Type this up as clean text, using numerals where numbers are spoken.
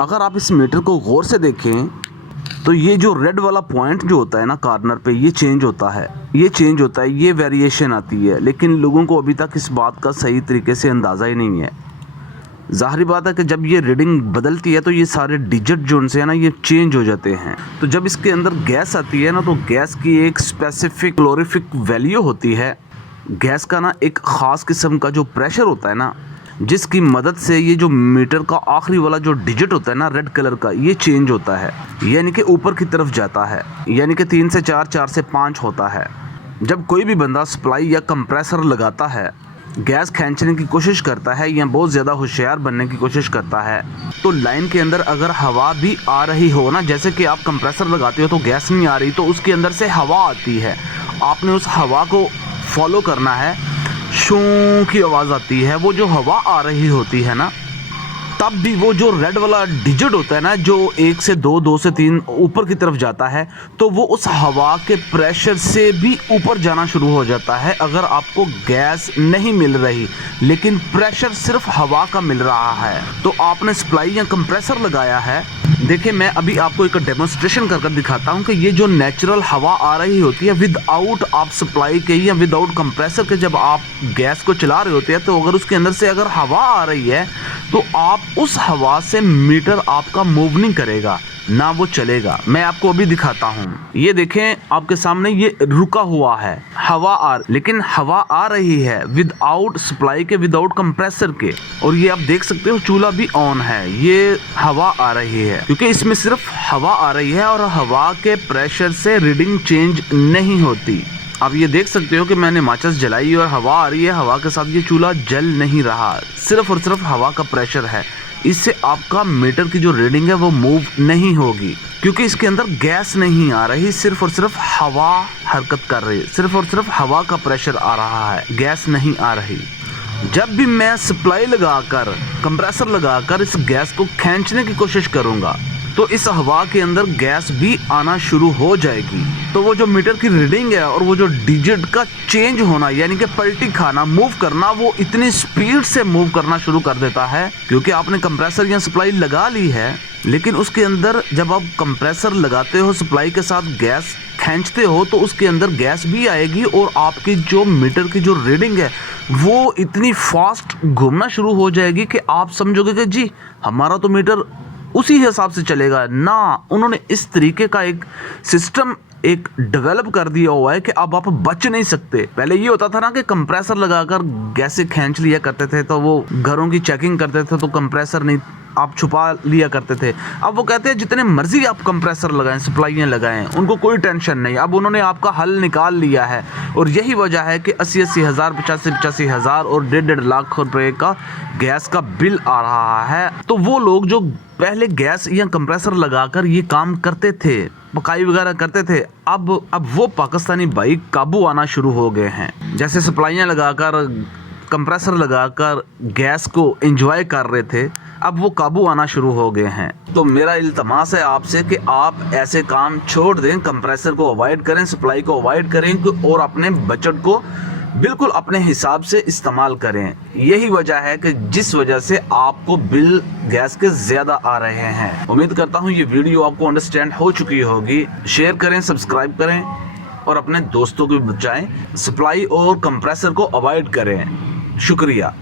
अगर आप इस मीटर को गौर से देखें तो ये जो रेड वाला पॉइंट जो होता है ना कॉर्नर पे, ये चेंज होता है, ये वेरिएशन आती है, लेकिन लोगों को अभी तक इस बात का सही तरीके से अंदाज़ा ही नहीं है। ज़ाहिर बात है कि जब ये रीडिंग बदलती है तो ये सारे डिजिट जो उनसे है ना ये चेंज हो जाते हैं। तो जब इसके अंदर गैस आती है ना तो गैस की एक स्पेसिफिक कैलोरीफिक वैल्यू होती है। गैस का ना एक ख़ास किस्म का जो प्रेशर होता है ना, जिसकी मदद से ये जो मीटर का आखिरी वाला जो डिजिट होता है ना रेड कलर का, ये चेंज होता है, यानी कि ऊपर की तरफ जाता है, यानी कि 3 से 4, 4 से 5 होता है। जब कोई भी बंदा सप्लाई या कंप्रेसर लगाता है, गैस खींचने की कोशिश करता है या बहुत ज़्यादा होशियार बनने की कोशिश करता है, तो लाइन के अंदर अगर हवा भी आ रही हो ना, जैसे कि आप कंप्रेसर लगाते हो तो गैस नहीं आ रही, तो उसके अंदर से हवा आती है, आपने उस हवा को फॉलो करना है। शू की आवाज़ आती है, वो जो हवा आ रही होती है ना, तब भी वो जो रेड वाला डिजिट होता है ना, जो 1 से 2, 2 से 3 ऊपर की तरफ जाता है, तो वो उस हवा के प्रेशर से भी ऊपर जाना शुरू हो जाता है। अगर आपको गैस नहीं मिल रही लेकिन प्रेशर सिर्फ हवा का मिल रहा है, तो आपने सप्लाई या कंप्रेसर लगाया है। देखिए, मैं अभी आपको एक डेमोन्स्ट्रेशन कर दिखाता हूँ कि ये जो नेचुरल हवा आ रही होती है विदाउट आप सप्लाई के या विदाउट कंप्रेसर के, जब आप गैस को चला रहे होते हैं, तो अगर उसके अंदर से अगर हवा आ रही है तो आप उस हवा से मीटर आपका मूव नहीं करेगा, ना वो चलेगा। मैं आपको अभी दिखाता हूँ। ये देखें, आपके सामने ये रुका हुआ है, लेकिन हवा आ रही है विदाउट सप्लाई के, विदाउट कंप्रेसर के, और ये आप देख सकते हो चूल्हा भी ऑन है, ये हवा आ रही है क्योंकि इसमें सिर्फ हवा आ रही है और हवा के प्रेशर से रीडिंग चेंज नहीं होती। आप ये देख सकते हो कि मैंने माचिस जलाई और हवा आ रही है, हवा के साथ ये चूल्हा जल नहीं रहा, सिर्फ और सिर्फ हवा का प्रेशर है। इससे आपका मीटर की जो रीडिंग है वो मूव नहीं होगी क्योंकि इसके अंदर गैस नहीं आ रही, सिर्फ और सिर्फ हवा हरकत कर रही है, सिर्फ और सिर्फ हवा का प्रेशर आ रहा है, गैस नहीं आ रही। जब भी मैं सप्लाई लगाकर, कंप्रेसर लगाकर इस गैस को खींचने की कोशिश करूंगा तो इस हवा के अंदर गैस भी आना शुरू हो जाएगी। तो वो जो मीटर की रीडिंग है और वो जो डिजिट का चेंज होना, यानी कि पलटी खाना, मूव करना, वो इतनी स्पीड से मूव करना शुरू कर देता है क्योंकि आपने कंप्रेसर या सप्लाई लगा ली है, लेकिन उसके अंदर जब आप कंप्रेसर लगाते हो, सप्लाई के साथ गैस खींचते हो, तो उसके अंदर गैस भी आएगी और आपकी जो मीटर की जो रीडिंग है वो इतनी फास्ट घूमना शुरू हो जाएगी कि आप समझोगे कि जी हमारा तो मीटर उसी हिसाब से चलेगा ना। उन्होंने इस तरीके का एक सिस्टम एक डेवलप कर दिया हुआ है कि अब आप बच नहीं सकते। पहले ये होता था ना कि कंप्रेसर लगाकर गैसें खींच लिया करते थे, तो वो घरों की चेकिंग करते थे तो कंप्रेसर नहीं, आप छुपा लिया करते थे। अब वो कहते हैं जितने मर्जी आप कंप्रेसर लगाएं, सप्लाइयाँ लगाएं, उनको कोई टेंशन नहीं। अब उन्होंने आपका हल निकाल लिया है और यही वजह है कि 80-80 हज़ार, 85-85 हज़ार और 1.5 लाख रुपए का गैस का बिल आ रहा है। तो वो लोग जो पहले गैस या कंप्रेसर लगाकर ये काम करते थे, पकाई वगैरह करते थे, अब वो पाकिस्तानी भाई काबू आना शुरू हो गए हैं। जैसे सप्लाइयाँ लगाकर, कंप्रेसर लगाकर गैस को एंजॉय कर रहे थे, अब वो काबू आना शुरू हो गए हैं। तो मेरा इल्तमास है आपसे कि आप ऐसे काम छोड़ दें, कंप्रेसर को अवॉइड करें, सप्लाई को अवॉइड करें और अपने बजट को बिल्कुल अपने हिसाब से इस्तेमाल करें। यही वजह है कि जिस वजह से आपको बिल गैस के ज़्यादा आ रहे हैं। उम्मीद करता हूँ ये वीडियो आपको अंडरस्टैंड हो चुकी होगी। शेयर करें, सब्सक्राइब करें और अपने दोस्तों को भी बताएं। सप्लाई और कंप्रेसर को अवॉइड करें। शुक्रिया।